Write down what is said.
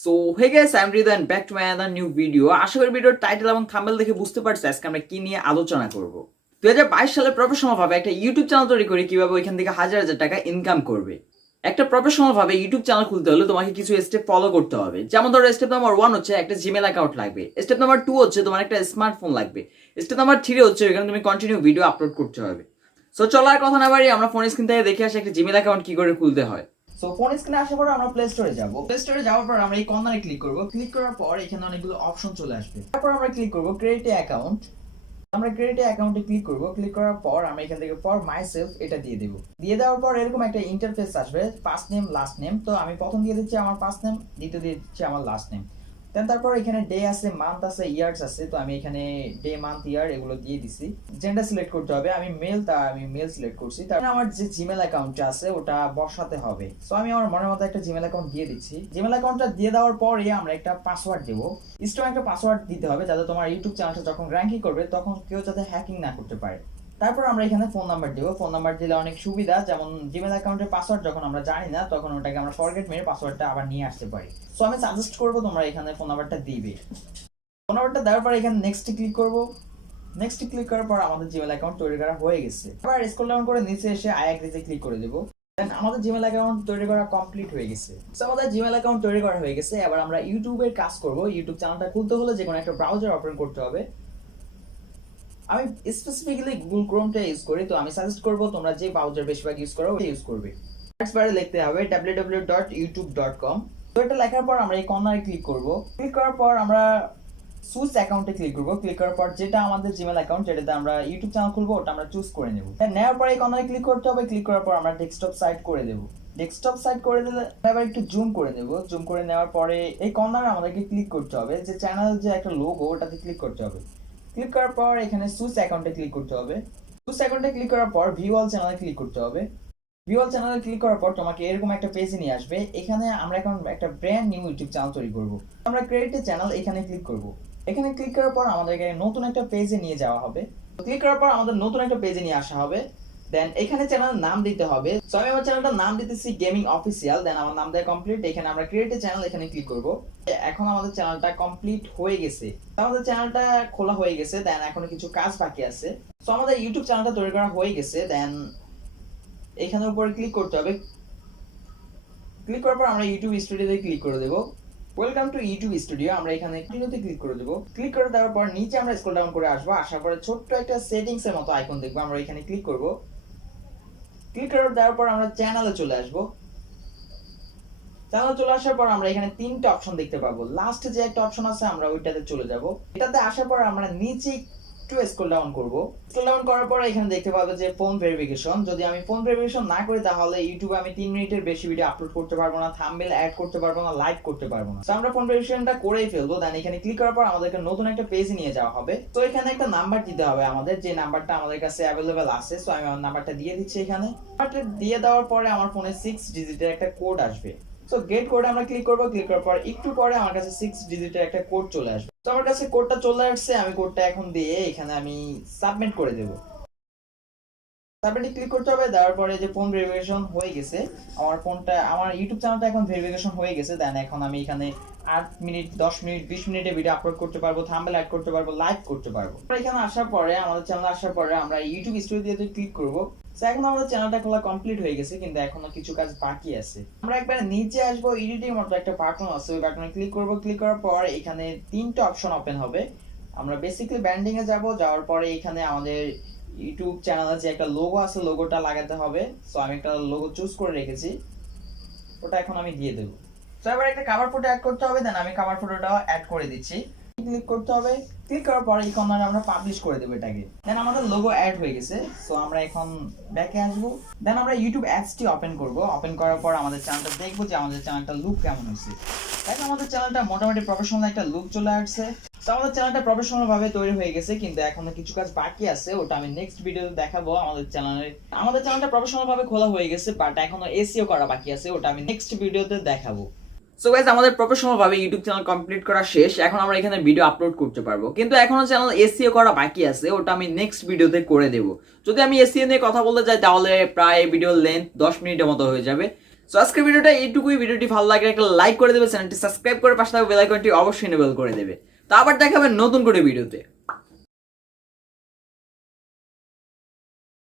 So hey guys, I am Hridoy and back to my another new video. আশা করি ভিডিওর title এবং thumbnail দেখে বুঝতে পারছো আজকে আমরা কি নিয়ে আলোচনা করব। 2022 সালে প্রফেশনাল ভাবে একটা ইউটিউব চ্যানেল তৈরি করে কিভাবে ওইখান থেকে হাজার হাজার টাকা ইনকাম করবে। একটা প্রফেশনাল ভাবে ইউটিউব চ্যানেল খুলতে হলে তোমাকে কিছু স্টেপ ফলো করতে হবে। যেমন ধরো, স্টেপ নাম্বার 1 হচ্ছে একটা জিমেল অ্যাকাউন্ট লাগবে। স্টেপ নাম্বার 2 হচ্ছে তোমার একটা স্মার্টফোন লাগবে। স্টেপ নাম্বার 3 হচ্ছে এখানে তুমি কন্টিনিউ ভিডিও আপলোড করতে হবে। সো চলো আর কথা না বাড়িয়ে আমরা ফোন স্ক্রিন থেকে দেখে আসি একটা জিমেল অ্যাকাউন্ট কি করে খুলতে হয়। সো ফোন স্ক্রিনে আসার পর আমরা প্লে স্টোরে যাব। প্লে স্টোরে যাওয়ার পর আমরা এই কর্নারে ক্লিক করব। ক্লিক করার পর এখানে অনেকগুলো অপশন চলে আসবে। তারপর আমরা ক্লিক করব ক্রিয়েট এ অ্যাকাউন্ট। আমরা ক্রিয়েট এ অ্যাকাউন্টে ক্লিক করব। ক্লিক করার পর আমরা এখান থেকে ফর মাইসেলফ এটা দিয়ে দেব। দিয়ে দেওয়ার পর এরকম একটা ইন্টারফেস আসবে, ফার্স্ট নেম লাস্ট নেম। তো আমি প্রথম দিয়ে দিচ্ছি আমার ফার্স্ট নেম, দ্বিতীয় দিয়ে দিচ্ছি আমার লাস্ট নেম। দেন তারপর এখানে ডে আছে, মান্থ আছে, ইয়ার্স আছে। তো আমি এখানে ডে, মান্থ, ইয়ার এগুলো দিয়ে দিছি। জেন্ডার সিলেক্ট করতে হবে, আমি মেল, তা আমি মেল সিলেক্ট করছি। তারপর আমার যে জিমেল অ্যাকাউন্টটা আছে ওটা বসাতে হবে। সো আমি আমার মনের মতো একটা জিমেল অ্যাকাউন্ট দিয়ে দিচ্ছি। জিমেল অ্যাকাউন্টটা দিয়ে দেওয়ার পরে আমরা একটা পাসওয়ার্ড দেব। স্ট্রং একটা পাসওয়ার্ড দিতে হবে যাতে তোমার ইউটিউব চ্যানেলটা যখন র্যাঙ্কিং করবে তখন কেউ যাতে হ্যাকিং না করতে পারে। তারপর আমরা এখানে ফোন নাম্বার দেব। ফোন নাম্বার দিলে অনেক সুবিধা, যেমন জিমেল অ্যাকাউন্টের পাসওয়ার্ড যখন আমরা জানি না তখন ওটাকে আমরা ফরগেট মেরে পাসওয়ার্ডটা আবার নিয়ে আসতে পারি। সো আমি সাজেস্ট করবো তোমরা এখানে ফোন নাম্বারটা দিবে। ফোন নাম্বারটা দেওয়ার পর এখানে নেক্সট ক্লিক করব। নেক্সট ক্লিক করার পর আমাদের জিমেল অ্যাকাউন্ট তৈরি করা হয়ে গেছে। এবার স্ক্রল ডাউন করে নিচে এসে আই এগ্রিতে ক্লিক করে দেব। দেন আমাদের জিমেল অ্যাকাউন্ট তৈরি করা কমপ্লিট হয়ে গেছে। সো আমাদের জিমেল অ্যাকাউন্ট তৈরি করা হয়ে গেছে। এবার আমরা ইউটিউবের কাজ করব। ইউটিউব চ্যানেলটা খুলতে হলে যে কোনো একটা ব্রাউজার ওপেন করতে হবে। আমি স্পেসিফিক্যালি গুগল ক্রোমটা ইউজ করি, তো আমি সাজেস্ট করব তোমরা যে ব্রাউজার বেশিরভাগ ইউজ করো ওটা ইউজ করবে। সার্চ বারে লিখতে হবে www.youtube.com। তো এটা লেখার পর আমরা এই কর্নারে ক্লিক করব। ক্লিক করার পর আমরা চুজ অ্যাকাউন্টে ক্লিক করব। ক্লিক করার পর যেটা আমাদের জিমেল অ্যাকাউন্ট যেটাতে আমরা ইউটিউব চ্যানেল খুলবো ওটা আমরা চুজ করে নেব। নেওয়ার পর এই কর্নারে ক্লিক করতে হবে। ক্লিক করার পর আমরা ডেস্কটপ সাইড করে দেব। ডেস্কটপ সাইড করে দিলে এবার একটু জুম করে নেব। জুম করে নেওয়ার পরে এই কর্নারে আমাদেরকে ক্লিক করতে হবে, যে চ্যানেল যে একটা লোগো ওটাতে ক্লিক করতে হবে। ক্লিক করার পর এখানে সুইচ অ্যাকাউন্টে ক্লিক করতে হবে। সুইচ অ্যাকাউন্টে ক্লিক করার পর ভিউ অল চ্যানেলে ক্লিক করতে হবে। ভিউ অল চ্যানেলে ক্লিক করার পর তোমাকে এরকম একটা পেজে নিয়ে আসবে। এখানে আমরা এখন একটা ব্র্যান্ড নিউ ইউটিউব চ্যানেল তৈরি করব। আমরা ক্রিয়েট এ চ্যানেল এখানে ক্লিক করব। এখানে ক্লিক করার পর আমাদেরকে নতুন একটা পেজে নিয়ে যাওয়া হবে। ক্লিক করার পর আমাদের নতুন একটা পেজে নিয়ে আসা হবে। দেন এখানে চ্যানেলের নাম দিতে হবে। সো আমি আমার চ্যানেলটার নাম দিতেছি গেমিং অফিসিয়াল। দেন আমার নাম দেওয়া কমপ্লিট। এখানে আমরা ক্রিয়েট এ চ্যানেল এখানে ক্লিক করব। এখন আমাদের চ্যানেলটা কমপ্লিট হয়ে গেছে। আমাদের চ্যানেলটা খোলা হয়ে গেছে। দেন এখনো কিছু কাজ বাকি আছে। সো আমাদের ইউটিউব চ্যানেলটা তৈরি করা হয়ে গেছে। দেন এখানের উপরে ক্লিক করতে হবে। ক্লিক করার পর আমরা ইউটিউব স্টুডিওতে ক্লিক করে দেব। Welcome to YouTube studio. আমরা এখানে কন্টিনিউতে ক্লিক করে দেব। ক্লিক করে দেওয়ার পর নিচে আমরা স্ক্রল ডাউন করে আসবো। আসার পরে ছোট্ট একটা সেটিংস এর মতো আইকন দেখবো, আমরা এখানে ক্লিক করব। ক্লিক করে দেওয়ার পর আমরা চ্যানেলে চলে আসবো। চ্যানেল চলে আসার পর আমরা এখানে তিনটা অপশন দেখতে পাবো। লাস্টে যে একটা অপশন আছে আমরা ওইটাতে চলে যাব। এটাতে আসার পর আমরা নিচে একটু স্ক্রল ডাউন করব। স্ক্রল ডাউন করার পর এখানে দেখতে পাবো যে ফোন ভেরিফিকেশন। যদি আমি ফোন ভেরিফিকেশন না করি তাহলে ইউটিউবে আমি 3 মিনিটের বেশি ভিডিও আপলোড করতে পারবো না, থাম্বনেল অ্যাড করতে পারবো না, লাইভ করতে পারবো না। তো আমরা ফোন ভেরিফিকেশনটা করেই ফেলবো। দেন এখানে ক্লিক করার পর আমাদেরকে নতুন একটা পেজে নিয়ে যাওয়া হবে। তো এখানে একটা নাম্বার দিতে হবে আমাদের, যে নাম্বারটা আমাদের কাছে অ্যাভেলেবেল আছে। সো আমি আমার নাম্বারটা দিয়ে দিচ্ছি এখানে। নাম্বারটা দিয়ে দেওয়ার পরে আমার ফোনে 6 ডিজিটের একটা কোড আসবে। সো গেট কোডে আমরা ক্লিক করব। ক্লিক করার পর একটু পরে আমার কাছে 6 ডিজিটের একটা কোড চলে আসবে। তো আমার কাছে কোডটা চলে আসছে। আমি কোডটা এখন দিয়ে এখানে আমি সাবমিট করে দেব। সাবমিটে ক্লিক করতে হবে। দেওয়ার পরে যে ফোন ভেরিফিকেশন হয়ে গেছে, আমার ইউটিউব চ্যানেলটা এখন ভেরিফিকেশন হয়ে গেছে। দেন এখন আমি এখানে 8 মিনিট, 10 মিনিট, 20 মিনিটে ভিডিও আপলোড করতে পারবো, থাম্বনেল অ্যাড করতে পারবো, লাইভ করতে পারবো। এখানে আসার পরে আমাদের চ্যানেলে আসার পরে আমরা ইউটিউব স্টুডিওতে ক্লিক করব। এখন আমাদের চ্যানেলটা খোলা কমপ্লিট হয়ে গেছে, কিন্তু এখনো কিছু কাজ বাকি আছে। আমরা একবার নিচে আসবো, এডিটিং মতো একটা বাটন আছে, ওই বাটনে ক্লিক করব। ক্লিক করার পর এখানে তিনটা অপশন ওপেন হবে। আমরা বেসিক্যালি ব্র্যান্ডিং এ যাব। যাওয়ার পরে এখানে আমাদের ইউটিউব চ্যানেলে যে একটা লোগো আছে লোগোটা লাগাতে হবে। সো আমি একটা লোগো চুজ করে রেখেছি, ওটা এখন আমি দিয়ে দেব। সো এবার একটা কভার ফটো অ্যাড করতে হবে। দেন আমি কভার ফটোটাও অ্যাড করে দিচ্ছি। ক্লিক করতে হবে। ক্লিক করার পর এই কর্নারে আমরা পাবলিশ করে দেব এটাকে। দেন আমাদের লোগো অ্যাড হয়ে গেছে। সো আমরা এখন ব্যাকে আসব। দেন আমরা ইউটিউব অ্যাডসটি ওপেন করব। ওপেন করার পর আমাদের চ্যানেলটা দেখব যে আমাদের চ্যানেলটা লুক কেমন হয়েছে। দেখো আমাদের চ্যানেলটা মোটামুটি প্রফেশনাল একটা লুক চলে আসছে। সো আমাদের চ্যানেলটা প্রফেশনাল ভাবে তৈরি হয়ে গেছে, কিন্তু এখনো কিছু কাজ বাকি আছে, ওটা আমি নেক্সট ভিডিওতে দেখাবো। আমাদের চ্যানেলটা প্রফেশনাল ভাবে খোলা হয়ে গেছে, বাট এখনো এসইও করা বাকি আছে, ওটা আমি নেক্সট ভিডিওতে দেখাবো। সো গাইস, আমাদের প্রফেশনাল ভাবে ইউটিউব চ্যানেল কমপ্লিট করা শেষ। এখন আমরা এখানে ভিডিও আপলোড করতে পারবো, কিন্তু এখনো চ্যানেল এসইও করা বাকি আছে, ওটা আমি নেক্সট ভিডিওতে করে দেব। যদি আমি এসইও নিয়ে কথা বলতে যাই তাহলে প্রায় ভিডিওর লেন্থ 10 মিনিটের মতো হয়ে যাবে। সো আজকের ভিডিওটা এইটুকুই। ভিডিওটি ভালো লাগলে একটা লাইক করে দেবে, চ্যানেলটি সাবস্ক্রাইব করে পাশে থাকা বেল আইকনটি অবশ্যই এনেবল করে দেবে। তো আবার দেখাবেন নতুন করে ভিডিওতে।